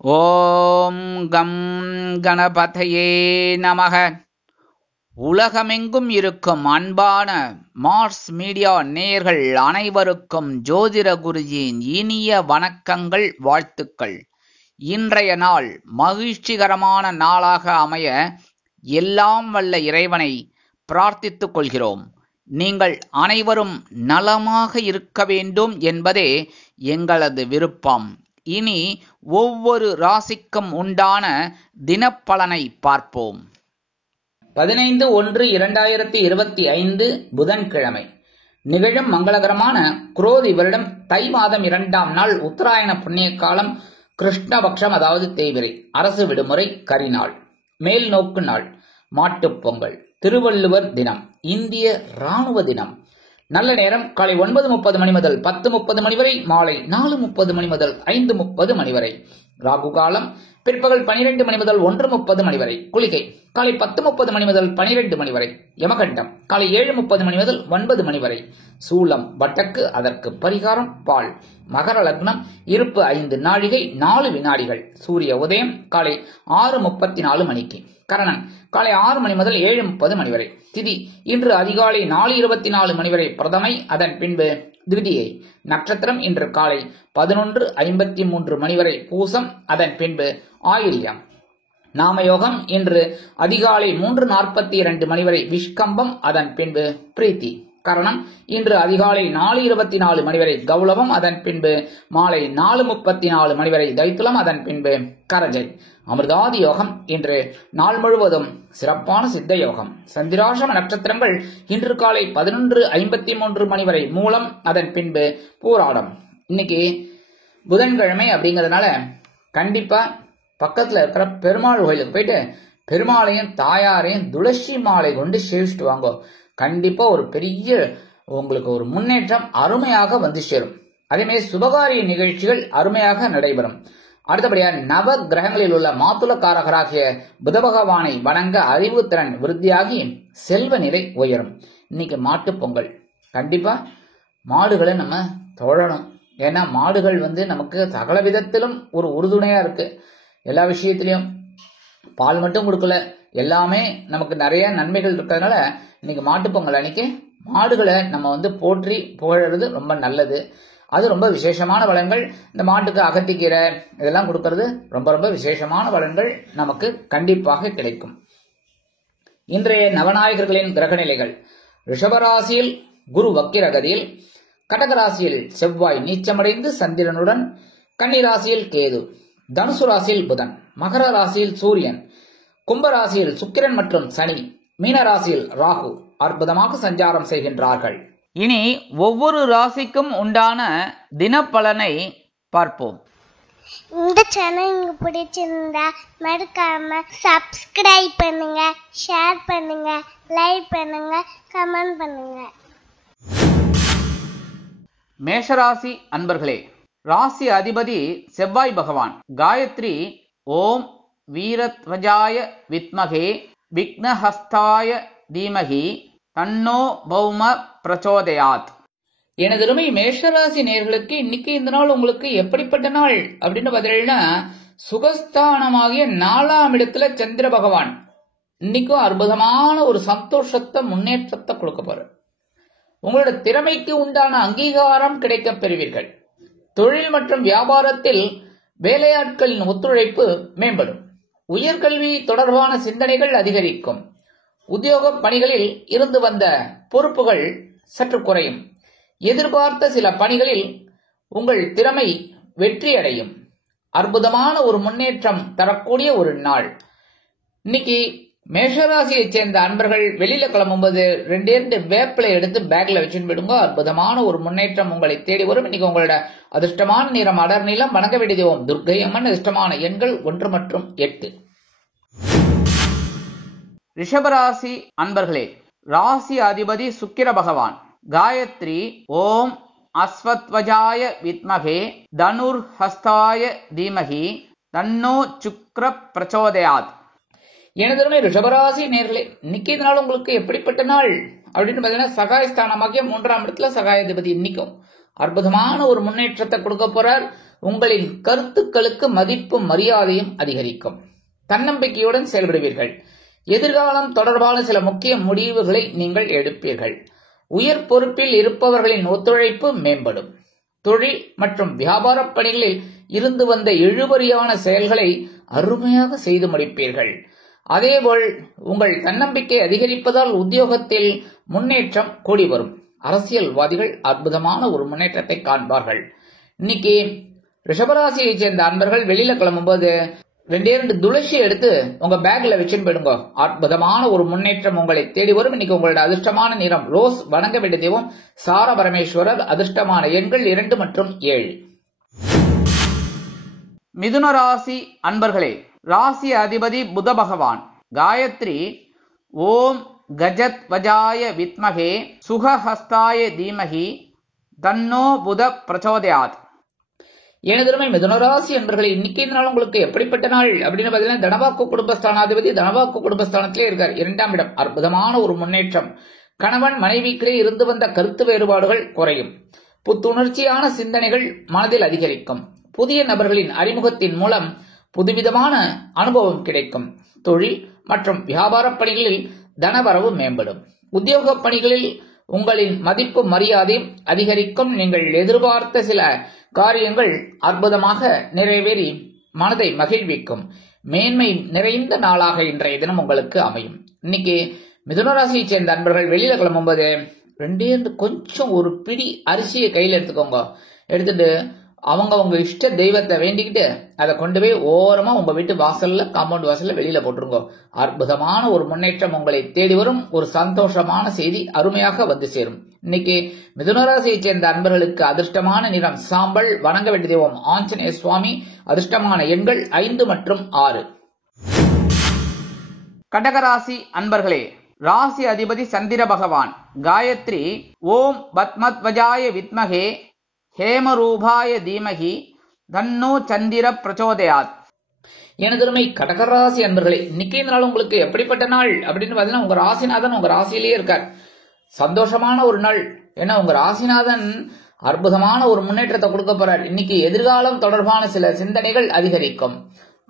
ஓம் come கணபதையே நமக. உலகமெங்கும் இருக்கும் அன்பான மார்ஸ் மீடியா நேயர்கள் அனைவருக்கும் ஜோதிட குருஜியின் இனிய வணக்கங்கள், வாழ்த்துக்கள். இன்றைய நாள் மகிழ்ச்சிகரமான நாளாக அமைய எல்லாம் வல்ல இறைவனை பிரார்த்தித்துக் கொள்கிறோம். நீங்கள் அனைவரும் நலமாக இருக்க வேண்டும் என்பதே எங்களது விருப்பம். இனி ஒவ்வொரு ராசிக்கும் உண்டான தினப்பலனை பார்ப்போம். 15/1/2025 புதன்கிழமை நிகழும் மங்களகரமான குரோதி வருடம் தை மாதம் 2ஆம் நாள் உத்தராயண புண்ணிய காலம், கிருஷ்ணபக்ஷம், அதாவது தேய்பிறை, அரசு விடுமுறை, கரிநாள், மேல் நோக்கு நாள், மாட்டுப் பொங்கல், திருவள்ளுவர் தினம், இந்திய ராணுவ தினம். நல்ல நேரம் காலை 9:30 மணி முதல் 10:30 மணி வரை, மாலை 4:30 மணி முதல் 5:30 மணி வரை. ராகு காலம் பிற்பகல் 12 மணி முதல் 1:30 மணி வரை. குளிகை காலை 10:30 மணி முதல் 12 மணி வரை. யமகண்டம் காலை 7:30 மணி முதல் 9 மணி வரை. சூலம் வட்டக்கு, அதற்கு பரிகாரம் பால். மகர லக்னம், இருப்பு 5 நாழிகை 4 வினாடிகள். சூரிய உதயம் காலை 6:34 மணிக்கு. கரணன் காலை 6 மணி முதல் 7:30 மணி வரை. திதி இன்று அதிகாலை 4:24 மணி வரை பிரதமை, அதன் பின்பு திருதியை. நட்சத்திரம் இன்று காலை 11:53 மணி வரை பூசம், அதன் பின்பு ஆயில்யம். நாமயோகம் இன்று அதிகாலை 3:42 மணி வரை விஷ்கம்பம், அதன் பின்பு பிரீத்தி. கரணம் இன்று அதிகாலை 4:24 மணி வரை கௌளவம், அதன் பின்பு மாலை 4:34 மணி வரை தைத்துளம், அதன் பின்பு கரஜை. அமிர்தாதி யோகம் இன்று நாள் முழுவதும் சிறப்பான சித்த யோகம். சந்திராசம நட்சத்திரங்கள் இன்று காலை 11:53 மணி வரை மூலம், அதன் பின்பு பூராடம். இன்னைக்கு புதன்கிழமை அப்படிங்கிறதுனால கண்டிப்பா பக்கத்துல இருக்கிற பெருமாள் கோயிலுக்கு போயிட்டு பெருமாளையும் தாயாரையும் துளசி மாலை கொண்டு சேவிச்சுட்டு வாங்கோ. கண்டிப்பா ஒரு பெரிய உங்களுக்கு ஒரு முன்னேற்றம் அருமையாக வந்து சேரும். அதே மாதிரி சுபகாரிய நிகழ்ச்சிகள் அருமையாக நடைபெறும். அடுத்தபடியாக நவ கிரகங்களில் உள்ள மாத்துளக்காரகராகிய புத பகவானை வணங்க அறிவு திறன் விருத்தியாகி செல்வ நிலை உயரும். இன்னைக்கு மாட்டு பொங்கல். கண்டிப்பா மாடுகளை நம்ம தொழணும். ஏன்னா மாடுகள் நமக்கு சகல விதத்திலும் ஒரு உறுதுணையா இருக்கு. எல்லா விஷயத்திலையும் பால் மட்டும் கொடுக்கல, எல்லாமே நமக்கு நிறைய நன்மைகள் இருக்கிறதுனால இன்னைக்கு மாட்டுப்பொங்கல் அன்னைக்கு மாடுகளை நம்ம போற்றி புகழறது ரொம்ப நல்லது. அது ரொம்ப விசேஷமான பலன்கள். இந்த மாட்டுக்கு அகத்திக்கீரை இதெல்லாம் கொடுக்கறது ரொம்ப ரொம்ப விசேஷமான பலன்கள் நமக்கு கண்டிப்பாக கிடைக்கும். இன்றைய நவநாயகர்களின் கிரகநிலைகள்: ரிஷபராசியில் குரு வக்கிரகதியில், கடகராசியில் செவ்வாய் நீச்சமடைந்து சந்திரனுடன், கன்னிராசியில் கேது, தனுசு ராசியில் புதன், மகர ராசியில் சூரியன், கும்பராசியில் சுக்கிரன் மற்றும் சனி, மீனராசியில் ராகு அற்புதமாக சஞ்சாரம் செய்கின்றார்கள். இனி ஒவ்வொரு ராசிக்கும் உண்டான தினப்பலனை பார்ப்போம். இந்த சேனல் உங்களுக்கு பிடிச்சிருந்தா மறக்காம சப்ஸ்கிரைப் பண்ணுங்க, ஷேர் பண்ணுங்க, லைக் பண்ணுங்க, கமெண்ட் பண்ணுங்க. மேஷராசி அன்பர்களே, ராசி அதிபதி செவ்வாய் பகவான். காயத்ரி ஓம் வீரத்வஜாய வித்மகே விக்னஹஸ்தாய தீமகி தன்னோ பௌம பிரச்சோதயாத். எனதருமை மேஷராசி நேயர்களுக்கு இன்னைக்கு இந்த நாள் உங்களுக்கு எப்படிப்பட்ட நாள் அப்படின்னு பார்த்தீங்கன்னா, சுகஸ்தானமாகிய 4ஆம் இடத்துல சந்திர பகவான் இன்னைக்கும் அற்புதமான ஒரு சந்தோஷத்தை முன்னேற்றத்தை கொடுக்க போற. உங்களோட திறமைக்கு உண்டான அங்கீகாரம் கிடைக்க பெறுவீர்கள். தொழில் மற்றும் வியாபாரத்தில் வேலையாட்களின் ஒத்துழைப்பு மேம்படும். உயர்கல்வி தொடர்பான சிந்தனைகள் அதிகரிக்கும். உத்தியோக பணிகளில் இருந்து வந்த பொறுப்புகள் சற்று குறையும். எதிர்பார்த்த சில பணிகளில் உங்கள் திறமை வெற்றி அடையும். அற்புதமான ஒரு முன்னேற்றம் தரக்கூடிய ஒரு நாள். இன்னைக்கு மேஷராசியை சேர்ந்த அன்பர்கள் வெளியில கிளம்பும்போது 2 வேப்பிலை எடுத்து பேக்ல வச்சுட்டு போயிடுங்க. அற்புதமான ஒரு முன்னேற்றம் உங்களை தேடி வரும். இன்னைக்கு உங்களோட அதிர்ஷ்டமான நிறம் அடர் நீளம். வணங்க வேண்டிய தெய்வம் துர்க்கை அம்மன். அதிர்ஷ்டமான எண்கள் 1 மற்றும் 8. ரிஷபராசி அன்பர்களே, ராசி அதிபதி சுக்கிர பகவான். காயத்ரி ஓம் அஸ்வத்வஜாய வித்மகே தனுர் ஹஸ்தாய தீமகி தன்னோ சுக்ர பிரச்சோதயாத். எனதருமை ரிஷபராசி நேர்களே, இன்னைக்கு இந்த நாள் உங்களுக்கு எப்படிப்பட்ட நாள் அப்படின்னு பாத்தீங்கன்னா, சகாயஸ்தானமாகிய 3ஆம் இடத்துல சகாயாதிபதி இன்னைக்கும் அற்புதமான ஒரு முன்னேற்றத்தை கொடுக்க போறார். உங்களின் கருத்துக்களுக்கு மதிப்பும் மரியாதையும் அதிகரிக்கும். தன்னம்பிக்கையுடன் செயல்படுவீர்கள். எதிர்காலம் தொடர்பான சில முக்கிய முடிவுகளை நீங்கள் எடுப்பீர்கள். உயர் பொறுப்பில் இருப்பவர்களின் ஒத்துழைப்பு மேம்படும். தொழில் மற்றும் வியாபார பணிகளில் இருந்து வந்த இழுபறியான செயல்களை அருமையாக செய்து முடிப்பீர்கள். அதேபோல் உங்கள் தன்னம்பிக்கை அதிகரிப்பதால் உத்தியோகத்தில் முன்னேற்றம் கூடி வரும். அரசியல்வாதிகள் அற்புதமான ஒரு முன்னேற்றத்தை காண்பார்கள். இன்னைக்கு ரிஷபராசியை சேர்ந்த அன்பர்கள் வெளியில கிளம்பும்போது 2 துளசி எடுத்து உங்க பேக்ல வச்சுன்னு போயிடுங்க. அற்புதமான ஒரு முன்னேற்றம் உங்களை தேடி வரும். இன்னைக்கு உங்களோட அதிர்ஷ்டமான நிறம் ரோஸ். வணங்க வேண்டிய தெய்வம் சார பரமேஸ்வரர். அதிர்ஷ்டமான எண்கள் 2 மற்றும் 7. மிதுன ராசி அன்பர்களே, ராசி அதிபதி புத பகவான். காயத்ரி ஓம் கஜத் வஜாய வித்மகே சுகஹஸ்தாய தீமகி தன்னோ புத பிரச்சோதயாத். எனதருமை மிதுனராசி என்பர்களை, இன்னைக்கு இந்த நாள் உங்களுக்கு எப்படிப்பட்ட நாள் அப்படின்னு பார்த்தீங்கன்னா, தனவாக்கு குடும்பஸ்தானாதிபதி தனவாக்கு குடும்பஸ்தானத்திலே இருக்கார். 2ஆம் இடம். அற்புதமான ஒரு முன்னேற்றம். கணவன் மனைவிக்கிடையே இருந்து வந்த கருத்து வேறுபாடுகள் குறையும். புத்துணர்ச்சியான சிந்தனைகள் மனதில் அதிகரிக்கும். புதிய நபர்களின் அறிமுகத்தின் மூலம் புதுவிதமான அனுபவம் கிடைக்கும். தொழில் மற்றும் வியாபார பணிகளில் தனவரவு மேம்படும். உத்தியோக பணிகளில் உங்களின் மதிப்பு மரியாதையும் அதிகரிக்கும். நீங்கள் எதிர்பார்த்த சில காரியங்கள் அற்புதமாக நிறைவேறி மனதை மகிழ்விக்கும். மேன்மை நிறைந்த நாளாக இன்றைய தினம் உங்களுக்கு அமையும். இன்னைக்கு மிதுனராசியை சேர்ந்த அன்பர்கள் வெளியில கிளம்பும்போது 2 கொஞ்சம் ஒரு பிடி அரிசியை கையில் எடுத்துக்கோங்க. எடுத்துட்டு அவங்க இஷ்ட தெய்வத்தை வேண்டிக்கிட்டு அதை கொண்டு போய் ஓரமா உங்க வீட்டு வாசல்ல, காம்பவுண்ட் வாசல்ல வெளியில போட்டுருங்க. அற்புதமான ஒரு முன்னேற்றம் உங்களை தேடி வரும். ஒரு சந்தோஷமான செய்தி அருமையாக வந்து சேரும். இன்னைக்கு மிதுனராசியை சேர்ந்த அன்பர்களுக்கு அதிர்ஷ்டமான நிறம் சாம்பல். வணங்க வேண்டிய தெய்வம் ஆஞ்சநேய சுவாமி. அதிர்ஷ்டமான எண்கள் 5 மற்றும் 6. கடகராசி அன்பர்களே, ராசி அதிபதி சந்திர பகவான். காயத்ரி ஓம் பத்மத்வஜாய வித்மகே ஹேமரூபாய தீமகி தன்னோ சந்திர பிரச்சோதயாத். எனதருமை கடகராசி அன்பர்களே, இன்னைக்கு இந்த நாள் உங்களுக்கு எப்படிப்பட்ட நாள் அப்படின்னு பாத்தீங்கன்னா, உங்க ராசிநாதன் உங்க ராசியிலேயே இருக்கார். சந்தோஷமான ஒரு நாள். ஏன்னா உங்க ராசிநாதன் அற்புதமான ஒரு முன்னேற்றத்தை கொடுக்க போறார். இன்னைக்கு எதிர்காலம் தொடர்பான சில சிந்தனைகள் அதிகரிக்கும்.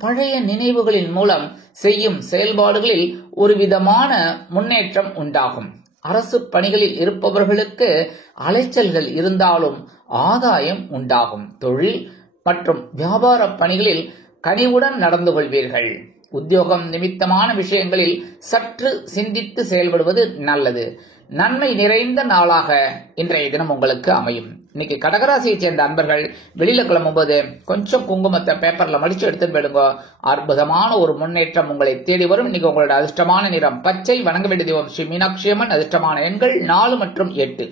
பழைய நினைவுகளின் மூலம் செய்யும் செயல்பாடுகளில் ஒரு விதமான முன்னேற்றம் உண்டாகும். அரசு பணிகளில் இருப்பவர்களுக்கு அலைச்சல்கள் இருந்தாலும் ஆதாயம் உண்டாகும். தொழில் மற்றும் வியாபார பணிகளில் கனிவுடன் நடந்து கொள்வீர்கள். உத்தியோகம் நிமித்தமான விஷயங்களில் சற்று சிந்தித்து செயல்படுவது நல்லது. நன்மை நிறைந்த நாளாக இன்றைய தினம் உங்களுக்கு அமையும். இன்னைக்கு கடகராசியை சேர்ந்த அன்பர்கள் வெளியில கிளம்பும்போது கொஞ்சம் குங்குமத்தை பேப்பர்ல மடிச்சு எடுத்துட்டு போயிடுங்க. அற்புதமான ஒரு முன்னேற்றம் உங்களை தேடி வரும். இன்னைக்கு உங்களோட அதிர்ஷ்டமான நிறம் பச்சை. வணங்க வேண்டிய தெய்வம் ஸ்ரீ மீனாட்சி அம்மன். அதிர்ஷ்டமான எண்கள் 4 மற்றும் 8.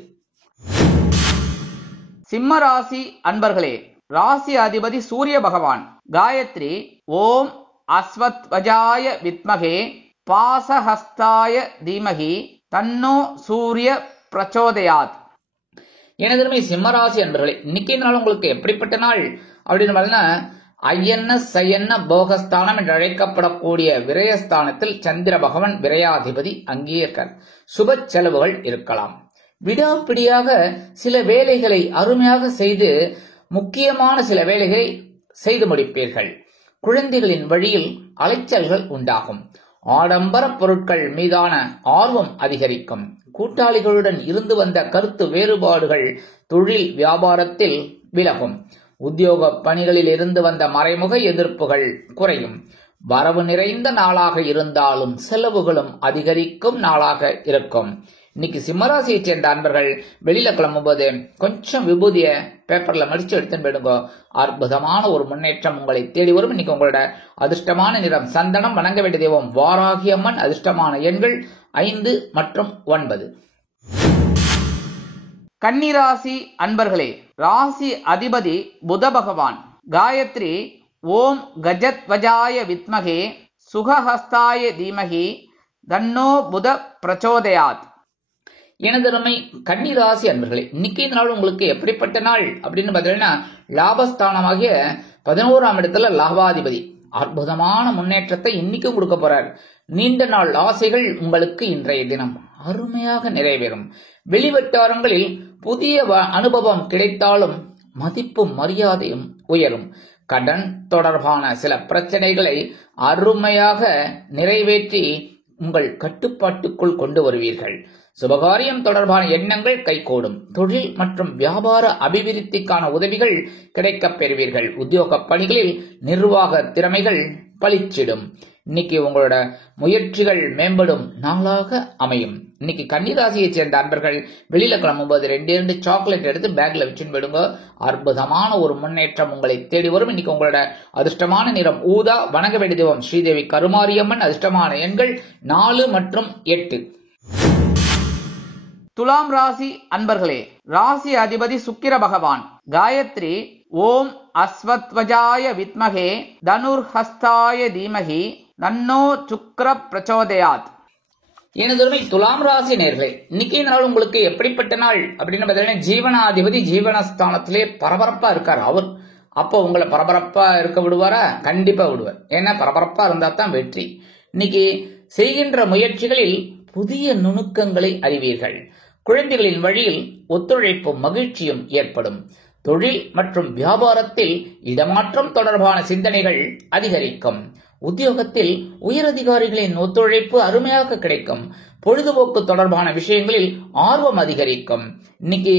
சிம்ம ராசி அன்பர்களே, ராசி அதிபதி சூரிய பகவான். காயத்ரி ஓம் அஸ்வத்வஜாய வித்மகே பாசஹஸ்தாய தீமகி தன்னோ சூரிய பிரச்சோதயாத். எனதருமை சிம்மராசி அன்பர்களே, இன்னைக்கு நாள் உங்களுக்கு எப்படிப்பட்ட நாள் அப்படின்னு பார்த்தீங்கன்னா, ஐயன்ன சையன்ன போகஸ்தானம் என்று அழைக்கப்படக்கூடிய விரயஸ்தானத்தில் சந்திர பகவான் விரயாதிபதி அங்கேயே இருக்கார். சுப செலவுகள் இருக்கலாம். விடாப்பிடியாக சில வேலைகளை அருமையாக செய்து முக்கியமான சில வேலைகளை செய்து முடிப்பீர்கள். குழந்தைகளின் வழியில் அலைச்சல்கள் உண்டாகும். ஆடம்பர பொருட்கள் மீதான ஆர்வம் அதிகரிக்கும். கூட்டாளிகளுடன் இருந்து வந்த கருத்து வேறுபாடுகள் தொழில் வியாபாரத்தில் விலகும். உத்தியோக பணிகளில் இருந்து வந்த மறைமுக எதிர்ப்புகள் குறையும். வரவு நிறைந்த நாளாக இருந்தாலும் செலவுகளும் அதிகரிக்கும் நாளாக இருக்கும். இன்னைக்கு சிம்மராசியை சேர்ந்த அன்பர்கள் வெளியில கிளம்பும்போது கொஞ்சம் விபூதிய பேப்பர்ல மடிச்சு எடுத்துன்னு போயிடுங்க. அற்புதமான ஒரு முன்னேற்றம் உங்களை தேடி வரும். இன்னைக்கு உங்களோட அதிர்ஷ்டமான நிறம் சந்தனம். வணங்க வேண்டிய தெய்வம் வாராகி அம்மன். அதிர்ஷ்டமான எண்கள் 5 மற்றும் 9. கன்னிராசி அன்பர்களே, ராசி அதிபதி புத பகவான். காயத்ரி ஓம் கஜத்வஜாய வித்மகே சுகஹஸ்தாய தீமகி தன்னோ புத பிரச்சோதயாத். எனதருமை கன்னிராசி அன்பர்களே, இன்னைக்கு இந்த நாள் உங்களுக்கு எப்படிப்பட்ட நாள் அப்படின்னு பார்த்தீங்கன்னா, லாபஸ்தானமாகிய 11ஆம் இடத்துல லாபாதிபதி அற்புதமான முன்னேற்றத்தை இன்னைக்கும் கொடுக்க போறார். நீண்ட நாள் ஆசைகள் உங்களுக்கு இன்றைய தினம் அருமையாக நிறைவேறும். வெளிவட்டாரங்களில் புதிய அனுபவம் கிடைத்தாலும் மதிப்பும் மரியாதையும் உயரும். கடன் தொடர்பான சில பிரச்சனைகளை அருமையாக நிறைவேற்றி உங்கள் கட்டுப்பாட்டுக்குள் கொண்டு வருவீர்கள். சுபகாரியம் தொடர்பான எண்ணங்கள் கைகூடும். தொழில் மற்றும் வியாபார அபிவிருத்திக்கான உதவிகள் கிடைக்கப் பெறுவீர்கள். உத்தியோக பணிகளில் நிர்வாக திறமைகள் பளிச்சிடும். இன்னைக்கு உங்களோட முயற்சிகள் மேம்படும் நாளாக அமையும். இன்னைக்கு கன்னிராசியை சேர்ந்த அன்பர்கள் வெளியில கிளம்பும்போது 2 சாக்லேட் எடுத்து பேக்ல வச்சுன்னு போயிடுங்க. அற்புதமான ஒரு முன்னேற்றம் உங்களை தேடி வரும். இன்னைக்கு உங்களோட அதிர்ஷ்டமான நிறம் ஊதா. வணங்க வேண்டிய தெய்வம் ஸ்ரீதேவி கருமாரியம்மன். அதிர்ஷ்டமான எண்கள் 4 மற்றும் 8. துலாம் ராசி அன்பர்களே, ராசி அதிபதி சுக்கிர பகவான். காயத்ரி ஓம் அஸ்வத்வஜாய வித்மகே தனுர்ஹஸ்தாய தீமகி தன்னோ சுக்ர பிரச்சோதயாத். எனதுமை துலாம் ராசி நேர்களே, இன்னைக்கு நாள் உங்களுக்கு எப்படிப்பட்ட நாள் அப்படின்னு பார்த்தீங்கன்னா, ஜீவனாதிபதி ஜீவனஸ்தானத்திலே பரபரப்பா இருக்காரு. அவர் அப்போ உங்களை பரபரப்பா இருக்க விடுவாரா? கண்டிப்பா விடுவார். ஏன்னா பரபரப்பா இருந்தா தான் வெற்றி. இன்னைக்கு செய்கின்ற முயற்சிகளில் புதிய நுணுக்கங்களை அறிவீர்கள். குழந்தைகளின் வழியில் ஒத்துழைப்பும் மகிழ்ச்சியும் ஏற்படும். தொழில் மற்றும் வியாபாரத்தில் இடமாற்றம் தொடர்பான சிந்தனைகள் அதிகரிக்கும். உத்தியோகத்தில் உயரதிகாரிகளின் ஒத்துழைப்பு அருமையாக கிடைக்கும். பொழுதுபோக்கு தொடர்பான விஷயங்களில் ஆர்வம் அதிகரிக்கும். இன்னைக்கு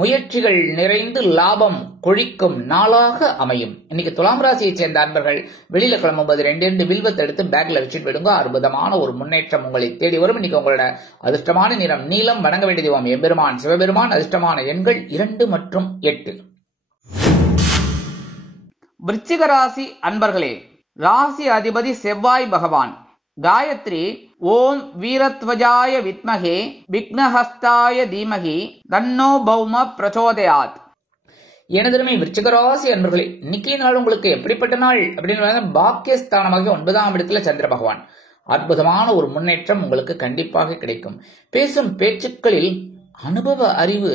முயற்சிகள் நிறைந்து லாபம் கொழிக்கும் நாளாக அமையும். இன்னைக்கு துலாம் ராசியை சேர்ந்த அன்பர்கள் வெளியில கிளம்பும்போது 2 வில்வத்தை எடுத்து பேக்ல வச்சுட்டு விடுங்க. அற்புதமான ஒரு முன்னேற்றம் உங்களை தேடி வரும். இன்னைக்கு உங்களோட அதிர்ஷ்டமான நிறம் நீலம். வணங்க வேண்டிய தெய்வம் எம்பெருமான் சிவபெருமான். அதிர்ஷ்டமான எண்கள் 2 மற்றும் 8. விருச்சிக ராசி அன்பர்களே, ராசி அதிபதி செவ்வாய் பகவான். காயத்ரி ஓம் வீரத்வஜாய வித்மகே விக்னஹஸ்தாய தீமகி தன்னோ பௌம பிரச்சோதயாத். எனதருமை விருச்சிக ராசி அன்பர்களே, இன்னைக்கு நாள் உங்களுக்கு எப்படிப்பட்ட நாள் அப்படின்னு பாக்கியஸ்தானமாக 9ஆம் இடத்துல சந்திர பகவான். அற்புதமான ஒரு முன்னேற்றம் உங்களுக்கு கண்டிப்பாக கிடைக்கும். பேசும் பேச்சுக்களில் அனுபவ அறிவு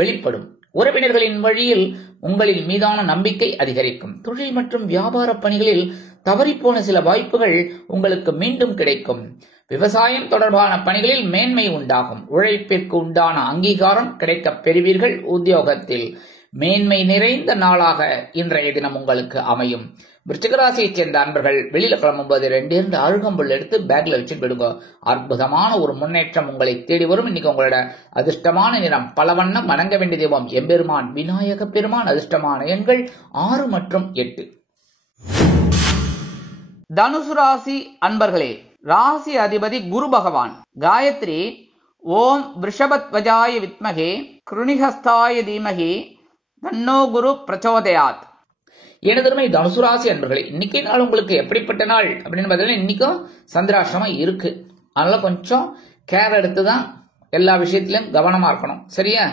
வெளிப்படும். உறவினர்களின் வழியில் உங்களின் மீதான நம்பிக்கை அதிகரிக்கும். தொழில் மற்றும் வியாபார பணிகளில் தவறிப்போன சில வாய்ப்புகள் உங்களுக்கு மீண்டும் கிடைக்கும். விவசாயம் தொடர்பான பணிகளில் மேன்மை உண்டாகும். உழைப்பிற்கு உண்டான அங்கீகாரம் கிடைக்கப் பெறுவீர்கள். உத்தியோகத்தில் மேன்மை நிறைந்த நாளாக இன்றைய தினம் உங்களுக்கு அமையும். விருச்சிக ராசியைச் சேர்ந்த அன்பர்கள் வெளியில கிளம்பும்போது 2 அருகம்புல் எடுத்து பேக்ல வச்சுட்டு விடுங்க. அற்புதமான ஒரு முன்னேற்றம் உங்களை தேடி வரும். இன்னைக்கு உங்களோட அதிர்ஷ்டமான நிறம் பலவண்ணம். வணங்க வேண்டிய தெய்வம் எம்பெருமான் விநாயக பெருமான். அதிர்ஷ்டமான எண்கள் 6 மற்றும் 8. தனுசு ராசி அன்பர்களே, ராசி அதிபதி குரு பகவான். காயத்ரி ஓம் ரிஷபத்வஜாய வித்மகே கிருணிஹஸ்தாய தீமகி தன்னோ குரு பிரச்சோதயாத். எனதருமை தனுசு ராசி அன்பர்களே, இன்னைக்கு நாள் உங்களுக்கு எப்படிப்பட்ட நாள் அப்படின்னு பார்த்தீங்கன்னா, இன்னைக்கும் சந்திராஷ்டமம் இருக்கு. அதனால கொஞ்சம் கேர் எடுத்துதான் எல்லா விஷயத்திலும் கவனமா இருக்கணும். சரியா?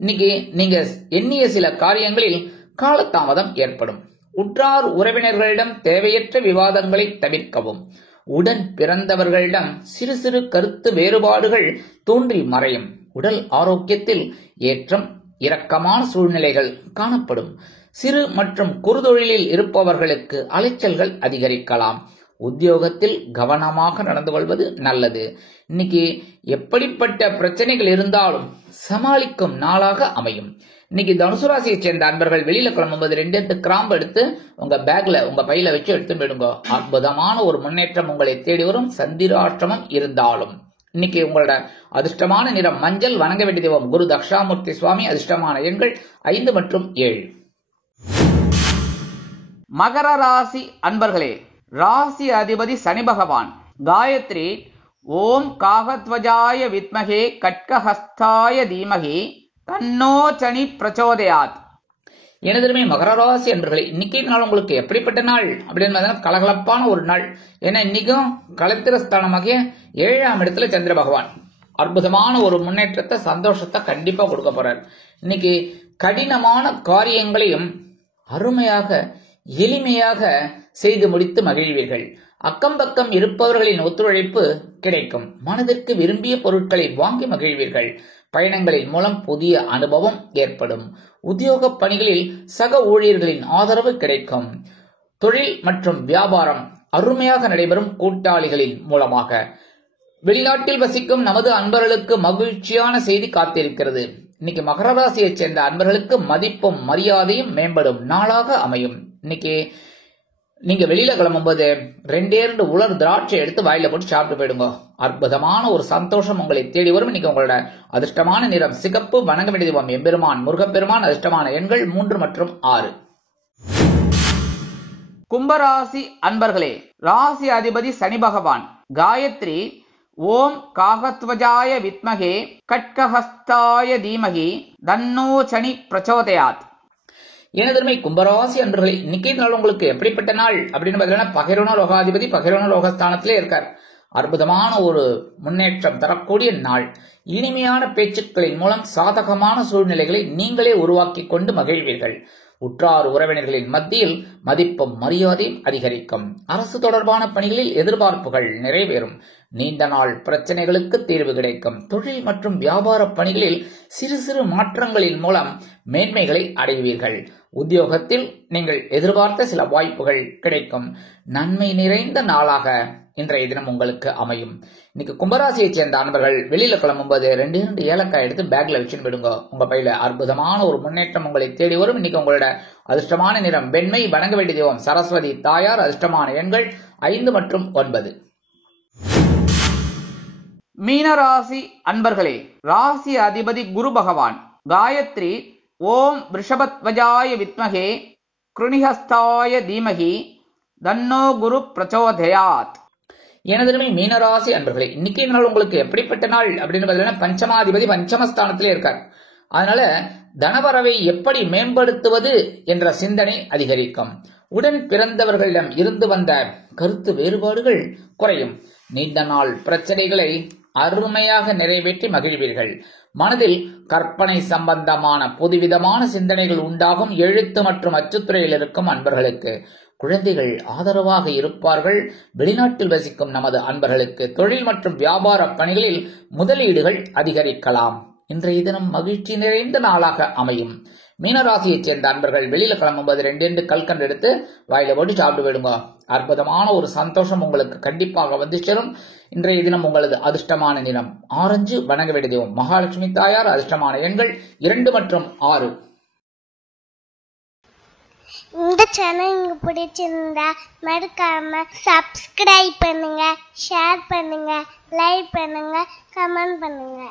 இன்னைக்கு நீங்க எண்ணிய சில காரியங்களில் காலதாமதம் ஏற்படும். உற்றார் உறவினர்களிடம் தேவையற்ற விவாதங்களை தவிர்க்கவும். உடன் பிறந்தவர்களிடம் சிறு சிறு கருத்து வேறுபாடுகள் தோன்றி மறையும். உடல் ஆரோக்கியத்தில் ஏற்றம் இரக்கமான சூழ்நிலைகள் காணப்படும். சிறு மற்றும் குறுதொழிலில் இருப்பவர்களுக்கு அலைச்சல்கள் அதிகரிக்கலாம். உத்தியோகத்தில் கவனமாக நடந்து கொள்வது நல்லது. இன்னைக்கு எப்படிப்பட்ட பிரச்சனைகள் இருந்தாலும் சமாளிக்கும் நாளாக அமையும். இன்னைக்கு தனுசு ராசியை சேர்ந்த அன்பர்கள் வெளியில கிளம்பும்போது 2 கிராம்பு எடுத்து உங்க பேக்ல உங்க பையில வச்சு எடுத்து போயிடுங்க. அற்புதமான ஒரு முன்னேற்றம் உங்களை தேடி வரும். சந்திராஷ்டமம் இருந்தாலும் இன்னைக்கு உங்களோட அதிர்ஷ்டமான நிறம் மஞ்சள். வணங்க வேண்டிய தெய்வம் குரு தக்ஷாமூர்த்தி சுவாமி. அதிர்ஷ்டமான எண்கள் 5 மற்றும் 7. மகர ராசி அன்பர்களே, ராசி அதிபதி சனி பகவான். காயத்ரி ஓம் காகத்வஜாய வித்மகே கட்கஹஸ்தாய தீமகி தன்னோ சனி பிரச்சோதயாத். எனதுமே மகர ராசி அன்பர்களே, இன்னைக்கு நாள் உங்களுக்கு எப்படிப்பட்ட நாள் அப்படின்னு கலகலப்பான ஒரு நாள். ஏன்னா இன்னைக்கும் கலத்திரஸ்தானமாகிய 7ஆம் இடத்துல சந்திர பகவான் அற்புதமான ஒரு முன்னேற்றத்தை சந்தோஷத்தை கண்டிப்பா கொடுக்க போறார். இன்னைக்கு கடினமான காரியங்களையும் அருமையாக எளிமையாக செய்து முடித்து மகிழ்வீர்கள். அக்கம் பக்கம் இருப்பவர்களின் ஒத்துழைப்பு கிடைக்கும். மனதிற்கு விரும்பிய பொருட்களை வாங்கி மகிழ்வீர்கள். பயணங்களின் மூலம் புதிய அனுபவம் ஏற்படும். உத்தியோக பணிகளில் சக ஊழியர்களின் ஆதரவு கிடைக்கும். தொழில் மற்றும் வியாபாரம் அருமையாக நடைபெறும். கூட்டாளிகளின் மூலமாக வெளிநாட்டில் வசிக்கும் நமது அன்பர்களுக்கு மகிழ்ச்சியான செய்தி காத்திருக்கிறது. இன்னைக்கு மகர ராசியைச் சேர்ந்த அன்பர்களுக்கு மதிப்பும் மரியாதையும் மேம்படும் நாளாக அமையும். இன்னைக்கு நீங்க வெளியில கிளம்பும்போது 2 உலர் திராட்சை எடுத்து வாயில போட்டு சாப்பிட்டு போயிடுங்க. அற்புதமான ஒரு சந்தோஷம் உங்களை தேடி வரும். இன்னைக்கு உங்களோட அதிர்ஷ்டமான நிறம் சிகப்பு. வணங்க வேண்டிய தெய்வம் எம்பெருமான் முருகப்பெருமான். அதிர்ஷ்டமான எண்கள் 3 மற்றும் 6. கும்பராசி அன்பர்களே, ராசி அதிபதி சனி பகவான். காயத்ரி ஓம் காகத்வஜாய வித்மகே கட்கஹஸ்தாய தீமகி தன்னோ சனி பிரச்சோதயாத். எனதருமை கும்பராசி அன்பர்களே, இன்னைக்கு நாள் உங்களுக்கு எப்படிப்பட்ட நாள் அப்படின்னு பார்த்தீங்கன்னா, பகிரோன ரோகாதிபதி பகிரோன ரோகஸ்தானத்திலே இருக்கார். அற்புதமான ஒரு முன்னேற்றம் தரக்கூடிய நாள். இனிமையான பேச்சுக்களின் மூலம் சாதகமான சூழ்நிலைகளை நீங்களே உருவாக்கி கொண்டு மகிழ்வீர்கள். உற்றார் உறவினர்களின் மத்தியில் மதிப்பும் மரியாதையும் அதிகரிக்கும். அரசு தொடர்பான பணிகளில் எதிர்பார்ப்புகள் நிறைவேறும். நீண்ட நாள் பிரச்சனைகளுக்கு தீர்வு கிடைக்கும். தொழில் மற்றும் வியாபார பணிகளில் சிறு சிறு மாற்றங்களின் மூலம் மேன்மைகளை அடைவீர்கள். உத்தியோகத்தில் நீங்கள் எதிர்பார்த்த சில வாய்ப்புகள் கிடைக்கும். நன்மை நிறைந்த நாளாக இன்றைய தினம் உங்களுக்கு அமையும். இன்னைக்கு கும்பராசியைச் சேர்ந்த அன்பர்கள் வெளியில கிளம்பும்போது 2 ஏலக்காய் எடுத்து பேக்ல வச்சுன்னு விடுங்க. உங்க பையில அற்புதமான ஒரு முன்னேற்றம் உங்களை தேடி வரும். இன்னைக்கு உங்களோட அதிர்ஷ்டமான நிறம் வெண்மை. வணங்க வேண்டிய தெய்வம் சரஸ்வதி தாயார். அதிர்ஷ்டமான எண்கள் 5 மற்றும் 9. மீனராசி அன்பர்களே, ராசி அதிபதி குரு பகவான். காயத்ரி ஓம் ரிஷபத்வஜாய வித்மகே கிருணிஹஸ்தாய தீமகி தன்னோ குரு பிரச்சோதயாத். எனதருமை மீனராசி அன்பர்களே, இன்னைக்கு நாள் உங்களுக்கு எப்படிப்பட்ட நாள் அப்படின்னு பார்த்தீங்கன்னா, பஞ்சமாதிபதி பஞ்சமஸ்தானத்திலே இருக்கார். அதனால தனவரவை எப்படி மேம்படுத்துவது என்ற சிந்தனை அதிகரிக்கும். உடன் பிறந்தவர்களிடம் இருந்து வந்த கருத்து வேறுபாடுகள் குறையும். நீண்ட நாள் பிரச்சனைகளை அருமையாக நிறைவேற்றி மகிழ்வீர்கள். மனதில் கற்பனை சம்பந்தமான புதுவிதமான சிந்தனைகள் உண்டாகும். எழுத்து மற்றும் அச்சுத்துறையில் இருக்கும் அன்பர்களுக்கு குழந்தைகள் ஆதரவாக இருப்பார்கள். வெளிநாட்டில் வசிக்கும் நமது அன்பர்களுக்கு தொழில் மற்றும் வியாபார பணிகளில் முதலீடுகள் அதிகரிக்கலாம். இன்றைய தினம் மகிழ்ச்சி நிறைந்த நாளாக அமையும். மீனராசியைச் சேர்ந்த அன்பர்கள் வெளியில கிளம்பும்போது 2 கல்கண்டு எடுத்து வாயில போட்டு சாப்பிட்டு போயிடுங்க. அற்புதமான ஒரு சந்தோஷம் உங்களுக்கு கண்டிப்பாக வந்து சேரும். இன்றைய தினம் உங்களது அதிர்ஷ்டமான நிறம் ஆரஞ்சு. வணங்க வேண்டிய தெய்வம் மகாலட்சுமி தாயார். அதிர்ஷ்டமான எண்கள் 2 மற்றும் 6. இந்த சேனல் உங்களுக்கு பிடிச்சிருந்தா மறக்காம சப்ஸ்கிரைப் பண்ணுங்க, ஷேர் பண்ணுங்க, லைக் பண்ணுங்க, கமெண்ட் பண்ணுங்க.